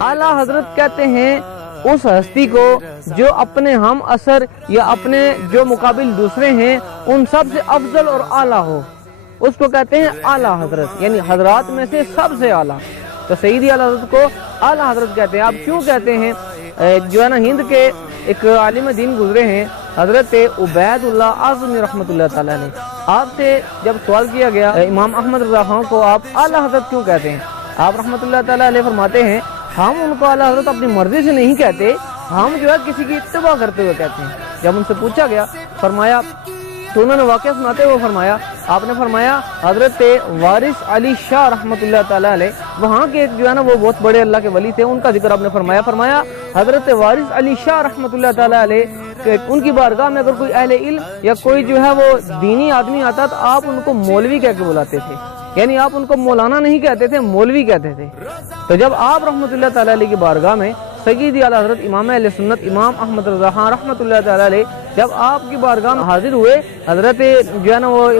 اعلیٰ حضرت کہتے ہیں اس ہستی کو جو اپنے ہم اثر یا اپنے جو مقابل دوسرے ہیں ان سب سے افضل اور اعلیٰ ہو، اس کو کہتے ہیں اعلیٰ حضرت، یعنی حضرات میں سے سب سے اعلیٰ۔ تو سیدی اعلیٰ حضرت کو اعلیٰ حضرت کہتے ہیں۔ آپ کیوں کہتے ہیں؟ جو ہے نا ہند کے ایک عالم دین گزرے ہیں حضرت عبید اللہ اعظمی رحمۃ اللہ تعالیٰ نے، آپ سے جب سوال کیا گیا امام احمد رضا خان کو آپ اعلیٰ حضرت کیوں کہتے ہیں، آپ رحمۃ اللہ تعالیٰ علیہ فرماتے ہیں ہم ان کو اعلیٰ حضرت اپنی مرضی سے نہیں کہتے، ہم جو ہے کسی کی اتباع کرتے ہوئے کہتے ہیں۔ جب ان سے پوچھا گیا فرمایا تو انہوں نے واقعہ سناتے ہوئے فرمایا، آپ نے فرمایا حضرت وارث علی شاہ رحمۃ اللہ تعالیٰ علیہ وہاں کے جو ہے نا وہ بہت بڑے اللہ کے ولی تھے، ان کا ذکر آپ نے فرمایا حضرت وارث علی شاہ رحمۃ اللہ تعالیٰ علیہ کہ ان کی بارگاہ میں اگر کوئی اہل علم یا کوئی جو ہے وہ دینی آدمی آتا تو آپ ان کو مولوی کہہ کے بلاتے تھے، یعنی آپ ان کو مولانا نہیں کہتے تھے، مولوی کہتے تھے۔ تو جب آپ رحمۃ اللہ تعالیٰ علیہ کی بارگاہ میں سیدی اعلیٰ حضرت امام اہل سنت امام احمد رضا خان رحمۃ اللہ تعالیٰ علیہ جب آپ کی بارگاہ میں حاضر ہوئے، حضرت جو ہے نا وہ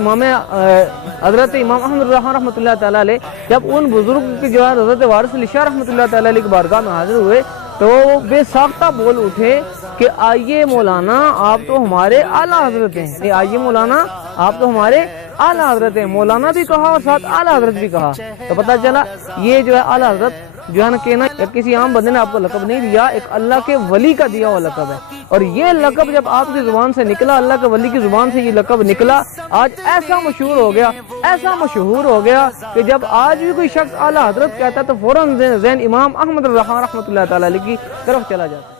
حضرت امام احمد رضا خان رحمۃ اللہ تعالیٰ علیہ جب ان بزرگ کی جو ہے حضرت وارث علی شاہ رحمۃ اللہ تعالیٰ علیہ کی بارگاہ میں حاضر ہوئے تو بے ساختہ بول اٹھے کہ آئیے مولانا آپ تو ہمارے اعلیٰ حضرت ہیں، آئیے مولانا آپ تو ہمارے اعلیٰ حضرت ہیں۔ مولانا بھی کہا اور ساتھ اعلیٰ حضرت بھی کہا، تو پتہ چلا یہ جو ہے اعلیٰ حضرت جو ہے نا کہنا کسی عام بندے نے آپ کو لقب نہیں دیا، ایک اللہ کے ولی کا دیا ہوا لقب ہے، اور یہ لقب جب آپ کی زبان سے نکلا، اللہ کے ولی کی زبان سے یہ لقب نکلا، آج ایسا مشہور ہو گیا، ایسا مشہور ہو گیا کہ جب آج بھی کوئی شخص اعلیٰ حضرت کہتا ہے تو فوراً ذہن امام احمد رضا خان رحمۃ اللہ تعالیٰ علیہ کی طرف چلا جاتا ہے۔